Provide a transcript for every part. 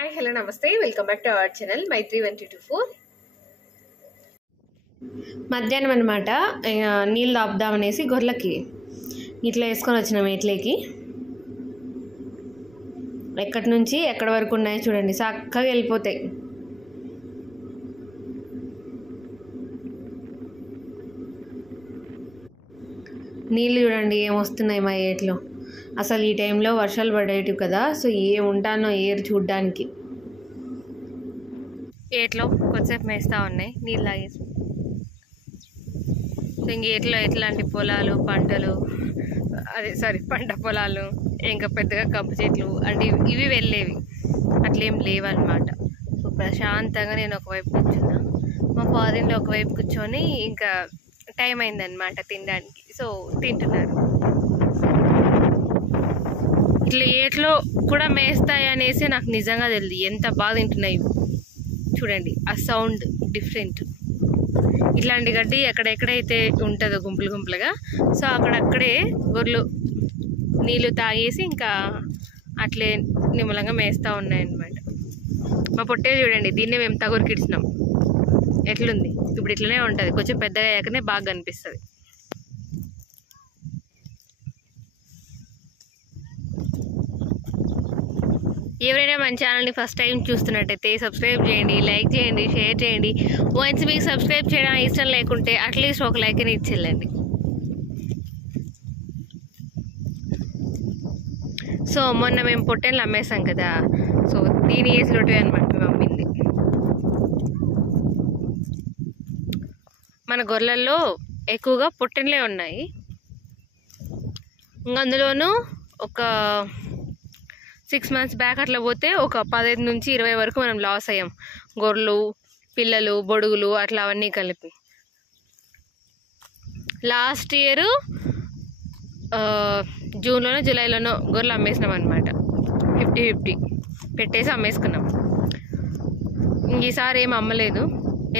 Hi hello నమస్తే welcome back to our channel మైత్రి1224. మధ్యాహ్నం అనమాట నీళ్ళు తాపుదామనేసి గొర్రెలకి ఇట్లా వేసుకొని వచ్చినాం ఇట్లేకి. ఎక్కడి నుంచి ఎక్కడి వరకు ఉన్నాయో చూడండి, చక్కగా వెళ్ళిపోతాయి. నీళ్ళు చూడండి ఏమొస్తున్నాయి మా ఏట్లో. అసలు ఈ టైంలో వర్షాలు పడేటివి కదా, సో ఏం ఉంటానో ఏరు చూడ్డానికి. ఏట్లో కొద్దిసేపు మేస్తూ ఉన్నాయి నీళ్ళు తాగేసి. సో ఇంక ఏట్లో ఎట్లాంటి పొలాలు పంటలు పంట పొలాలు ఇంకా పెద్దగా కబ్బు చెట్లు అంటే ఇవి వెళ్ళేవి అట్లేం లేవన్నమాట. సో ప్రశాంతంగా నేను ఒకవైపు కూర్చున్నా, మా ఫాదర్లో ఒకవైపు కూర్చొని ఇంకా టైం అయిందనమాట తినడానికి. సో తింటున్నారు. ఇట్లా ఏట్లో కూడా మేస్తాయి అనేసి నాకు నిజంగా తెలియదు. ఎంత బాగా తింటున్నాయి చూడండి, ఆ సౌండ్ డిఫరెంట్. ఇట్లాంటి గడ్డి ఎక్కడెక్కడైతే ఉంటుందో గుంపులు గుంపులుగా, సో అక్కడక్కడే గొర్రెలు నీళ్ళు తాగేసి ఇంకా అట్లే నిమ్మలంగా మేస్తూ ఉన్నాయన్నమాట. మా పొట్టే చూడండి, దీన్నే మేము తగురికిడిచినాం. ఎట్లుంది ఇప్పుడు ఇట్లనే ఉంటుంది, కొంచెం పెద్దగా అయ్యాకనే బాగా కనిపిస్తుంది. ఎవరైనా మన ఛానల్ని ఫస్ట్ టైం చూస్తున్నట్టయితే సబ్స్క్రైబ్ చేయండి, లైక్ చేయండి, షేర్ చేయండి. వన్స్ మీకు సబ్స్క్రైబ్ చేయడం ఇష్టం లేకుంటే అట్లీస్ట్ ఒక లైక్ అని ఇచ్చేళ్ళండి. సో మొన్న మేము పొట్టెన్లు అమ్మేసాం కదా, సో దీని ఏసులోటివి అనమాట మేము అమ్మింది. మన గొర్రెల్లో ఎక్కువగా పొట్టెన్లే ఉన్నాయి. ఇంకా అందులోనూ ఒక 6 months బ్యాక్ అట్లా పోతే ఒక 15 నుంచి 20 వరకు మనం లాస్ అయ్యాం. గొర్రెలు, పిల్లలు, బొడుగులు అట్లా అవన్నీ కలిపి. లాస్ట్ ఇయర్ జూన్లోనో జూలైలోనో గొర్రెలు అమ్మేసినాం అనమాట. 50-50 పెట్టేసి అమ్మేసుకున్నాం. ఈసారి ఏం అమ్మలేదు,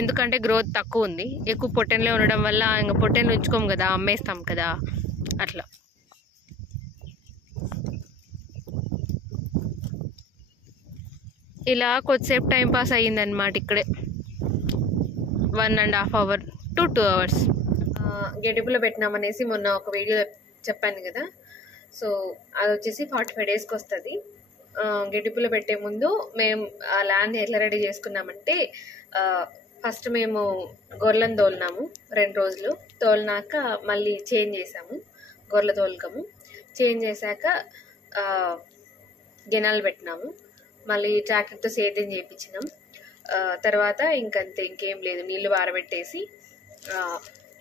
ఎందుకంటే గ్రోత్ తక్కువ ఉంది. ఎక్కువ పొట్టెన్లే ఉండడం వల్ల ఇంకా పొట్టెన్లు ఉంచుకోము కదా, అమ్మేస్తాం కదా అట్లా. ఇలా కొద్దిసేపు టైం పాస్ అయ్యిందనమాట ఇక్కడే. 1.5 hour to 2 hours గెడిపులో పెట్టినామనేసి మొన్న ఒక వీడియో చెప్పాను కదా. సో అది వచ్చేసి 45 daysకి వస్తుంది. గెడిపులో పెట్టే ముందు మేము ఆ ల్యాండ్ ఎట్లా రెడీ చేసుకున్నామంటే, ఫస్ట్ మేము గొర్రెలను తోలినాము 2 రోజులు. తోలినాక మళ్ళీ చేంజ్ చేసాము, గొర్రెల తోలుకము చేంజ్ చేశాక గెనాలు పెట్టినాము. మళ్ళీ ట్రాక్టర్తో సేద్యం చేయించినాం. తర్వాత ఇంకంతే, ఇంకేం లేదు. నీళ్లు పారబెట్టేసి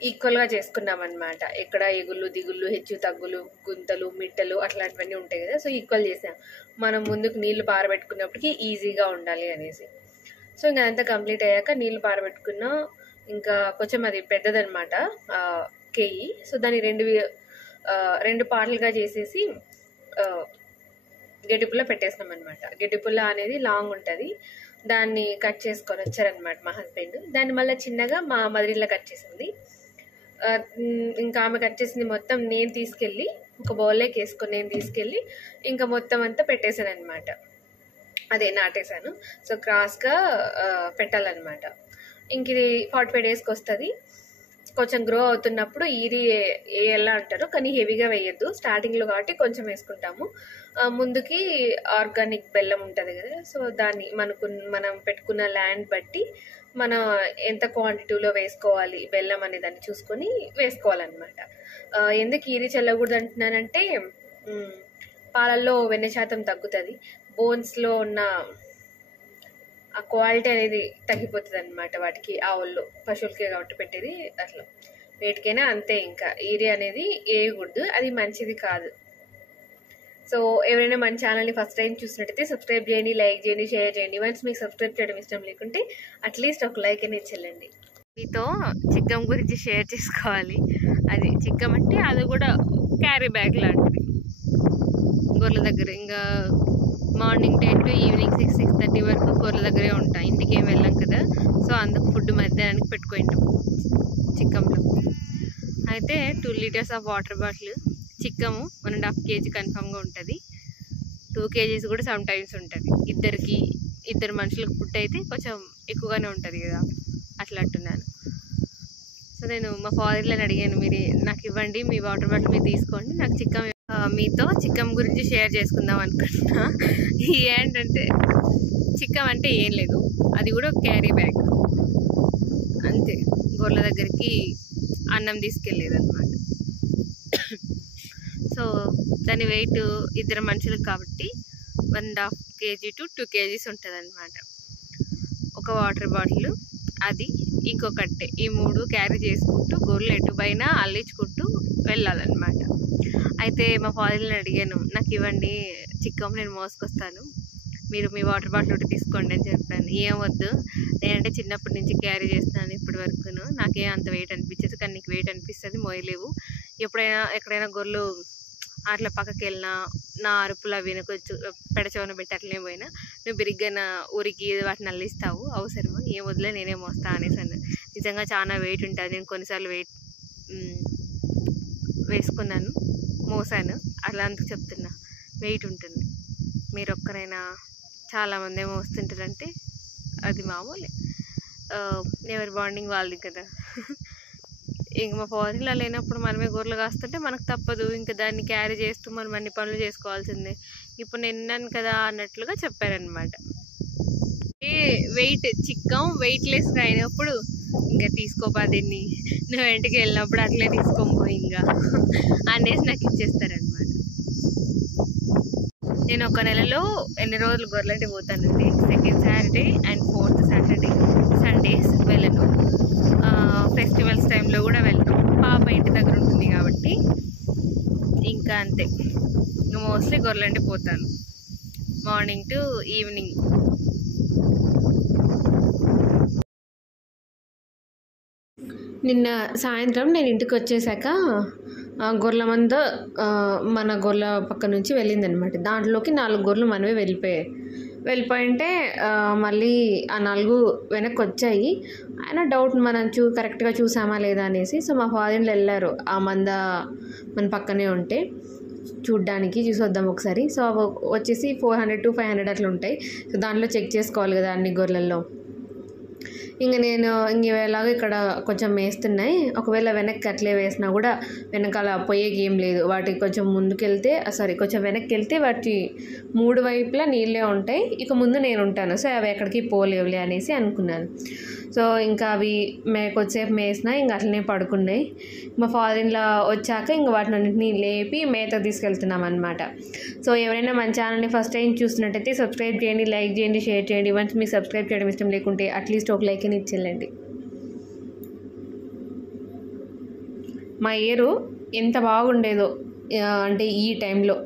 ఈక్వల్గా చేసుకున్నాం అనమాట. ఎక్కడ ఎగుళ్ళు దిగుళ్ళు, హెచ్చు తగ్గులు, గుంతలు, మిట్టలు అట్లాంటివన్నీ ఉంటాయి కదా, సో ఈక్వల్ చేసాం. మనం ముందుకు నీళ్లు పారబెట్టుకున్నప్పటికీ ఈజీగా ఉండాలి అనేసి. సో ఇంకా అదంతా కంప్లీట్ అయ్యాక నీళ్లు పారబెట్టుకున్న ఇంకా కొంచెం అది పెద్దదనమాట కేయి. సో దాన్ని 2 పార్ట్లుగా చేసేసి గెడిపుల్లో పెట్టేసినాం అనమాట. గెడిపుల్ల అనేది లాంగ్ ఉంటుంది, దాన్ని కట్ చేసుకొని వచ్చారనమాట మా హస్బెండ్. దాన్ని మళ్ళీ చిన్నగా మా మదరిలో కట్ చేసింది. ఇంకా ఆమె కట్ చేసింది మొత్తం నేను తీసుకెళ్ళి ఒక బౌల్లోకి వేసుకొని నేను తీసుకెళ్ళి ఇంకా మొత్తం అంతా పెట్టేశాను అనమాట. అదే నాటేశాను. సో క్రాస్గా పెట్టాలన్నమాట. ఇంక ఇది 45 daysకి వస్తుంది. కొంచెం గ్రో అవుతున్నప్పుడు ఈరి వేయాలా అంటారు, కానీ హెవీగా వేయద్దు స్టార్టింగ్లో కాబట్టి కొంచెం వేసుకుంటాము. ముందుకి ఆర్గానిక్ బెల్లం ఉంటుంది కదా, సో దాన్ని మనం పెట్టుకున్న ల్యాండ్ బట్టి మనం ఎంత క్వాంటిటీలో వేసుకోవాలి బెల్లం అనే దాన్ని చూసుకొని వేసుకోవాలన్నమాట. ఎందుకు ఈరి చల్లకూడదు అంటున్నానంటే, పాలల్లో వెన్న శాతం తగ్గుతుంది, బోన్స్లో ఉన్న ఆ క్వాలిటీ అనేది తగ్గిపోతుంది అనమాట వాటికి. ఆవుల్లో పశువులకే కాబట్టి పెట్టేది అట్లా, వేటికైనా అంతే. ఇంకా ఈరియా అనేది వేయకూడదు, అది మంచిది కాదు. సో ఎవరైనా మన ఛానల్ని ఫస్ట్ టైం చూసినట్టయితే సబ్స్క్రైబ్ చేయండి, లైక్ చేయండి, షేర్ చేయండి. వన్స్ మీకు సబ్స్క్రైబ్ చేయడం ఇష్టం లేకుంటే అట్లీస్ట్ ఒక లైక్ అనేది చెల్లండి. మీతో చిక్కం గురించి షేర్ చేసుకోవాలి. అది చిక్కం అంటే అది కూడా క్యారీ బ్యాగ్ లాంటిది. గొర్రెల దగ్గర ఇంకా మార్నింగ్ 10 to ఈవినింగ్ 6-6:30 వరకు గొర్రెల దగ్గరే ఉంటాం, ఇంటికి ఏం వెళ్ళాం కదా. సో అందుకు ఫుడ్ మధ్యాహ్నానికి పెట్టుకుంటాం చిక్కంలో. అయితే 2 liters ఆఫ్ వాటర్ బాటిల్ చిక్కము 1.5 kg కన్ఫామ్గా ఉంటుంది. 2 kgs కూడా సమ్ టైమ్స్ ఉంటుంది. ఇద్దరు మనుషులకు ఫుడ్ అయితే కొంచెం ఎక్కువగానే ఉంటుంది కదా, అట్లా అంటున్నాను. సో నేను మా ఫాదర్లని అడిగాను, మీరు నాకు ఇవ్వండి, మీ వాటర్ బాటిల్ మీరు తీసుకోండి, నాకు మీతో చిక్కం గురించి షేర్ చేసుకుందాం అనుకుంటున్నా. ఏంటంటే చిక్కం అంటే ఏం లేదు, అది కూడా క్యారీ బ్యాగ్ అంతే. గొర్రెల దగ్గరికి అన్నం తీసుకెళ్ళేదన్నమాట. సో దాని వెయిట్ ఇద్దరు మనుషులకు కాబట్టి 1.5 kg to 2 kgs ఉంటుంది అనమాట. ఒక వాటర్ బాటిల్, అది ఇంకో కట్టె, ఈ 3 క్యారీ చేసుకుంటూ గొర్రెలు ఎటు పైన అల్లించుకుంటూ వెళ్ళాలన్నమాట. అయితే మా ఫాదర్ని అడిగాను, నాకు ఇవ్వండి చిక్కం, నేను మోసుకొస్తాను, మీరు మీ వాటర్ బాటిల్ ఒకటి తీసుకోండి అని చెప్పాను. ఏం వద్దు, నేనంటే చిన్నప్పటి నుంచి క్యారీ చేస్తున్నాను ఇప్పటి వరకును, నాకేం అంత వెయిట్ అనిపించదు, కానీ నీకు వెయిట్ అనిపిస్తుంది, మోయలేవు. ఎక్కడైనా గొర్రెలు అట్లా పక్కకి వెళ్ళినా నా అరుపులు అవి కొంచెం పెడచవన పెట్టి అట్లనే పోయినా నువ్వు బిరిగ్గా ఊరికి వాటిని అల్లిస్తావు, అవసరమా, ఏం వదిలే, నేనే మోస్తా అనేసి అన్నాను. నిజంగా చాలా వెయిట్ ఉంటుంది, నేను కొన్నిసార్లు వెయిట్ వేసుకున్నాను, మోసాను, అలా అందుకు చెప్తున్నా, వెయిట్ ఉంటుంది. మీరు ఒక్కరైనా చాలామంది ఏమో వస్తుంటారంటే అది మామూలే, ఎవరి బాండింగ్ వాళ్ళది కదా. ఇంక మా ఫాదర్లా లేనప్పుడు మనమే గొర్రెలు కాస్తుంటే మనకు తప్పదు, ఇంకా దాన్ని క్యారీ చేస్తూ మనం అన్ని పనులు చేసుకోవాల్సిందే. ఇప్పుడు నేను విన్నాను కదా అన్నట్లుగా చెప్పారనమాట. వెయిట్ చిక్కం వెయిట్లెస్గా అయినప్పుడు ఇంకా తీసుకోపా దీన్ని, నువ్వు ఇంటికి వెళ్ళినప్పుడు అట్లే తీసుకోపో ఇంకా అనేసి నాకు ఇచ్చేస్తారనమాట. నేను ఒక నెలలో ఎన్ని రోజులు గొర్రెలంటే పోతానండి, 2nd Saturday and 4th Saturday Sundays వెళ్ళను, ఫెస్టివల్స్ టైంలో కూడా వెళ్ళను. పాప ఇంటి దగ్గర ఉంటుంది కాబట్టి ఇంకా అంతే, ఇంకా మోస్ట్లీ గొర్రెలంటే పోతాను మార్నింగ్ టు ఈవినింగ్. నిన్న సాయంత్రం నేను ఇంటికి వచ్చేసాక గొర్రెల మంద మన గొర్రెల పక్క నుంచి వెళ్ళిందనమాట. దాంట్లోకి 4 గొర్రెలు మనమే వెళ్ళిపోయింటే మళ్ళీ ఆ 4 వెనక్కి వచ్చాయి. అయినా డౌట్, మనం కరెక్ట్గా చూసామా లేదా అనేసి. సో మా ఫాదర్లు వెళ్ళారు ఆ మంద మన పక్కనే ఉంటే చూసి వద్దాం ఒకసారి. సో వచ్చేసి 400 to 500 అట్లా ఉంటాయి. సో దాంట్లో చెక్ చేసుకోవాలి కదా అన్ని గొర్రెలలో. నేను ఎలాగో ఇక్కడ కొంచెం వేస్తున్నాయి, ఒకవేళ వెనక్కి అట్లే వేసినా కూడా వెనకాల పోయేకి ఏం లేదు. వాటికి కొంచెం కొంచెం వెనక్కి వెళ్తే వాటి 3 వైపులా నీళ్ళే ఉంటాయి, ఇక ముందు నేను ఉంటాను, సో అవి ఎక్కడికి పోలేవులే అనేసి అనుకున్నాను. సో ఇంకా అవి కొద్దిసేపు మేసినా ఇంకా అట్లనే పడుకున్నాయి. మా ఫాదర్ ఇన్లా వచ్చాక ఇంకా వాటిని అన్నింటినీ లేపి మేత తీసుకెళ్తున్నాం అనమాట. సో ఎవరైనా మన ఛానల్ని ఫస్ట్ టైం చూసినట్టయితే సబ్స్క్రైబ్ చేయండి, లైక్ చేయండి, షేర్ చేయండి. వన్స్ మీకు సబ్స్క్రైబ్ చేయడం ఇష్టం లేకుంటే అట్లీస్ట్ ఒక లైక్ అని ఇచ్చేయండి. మా ఏరు ఎంత బాగుండేదో అంటే ఈ టైంలో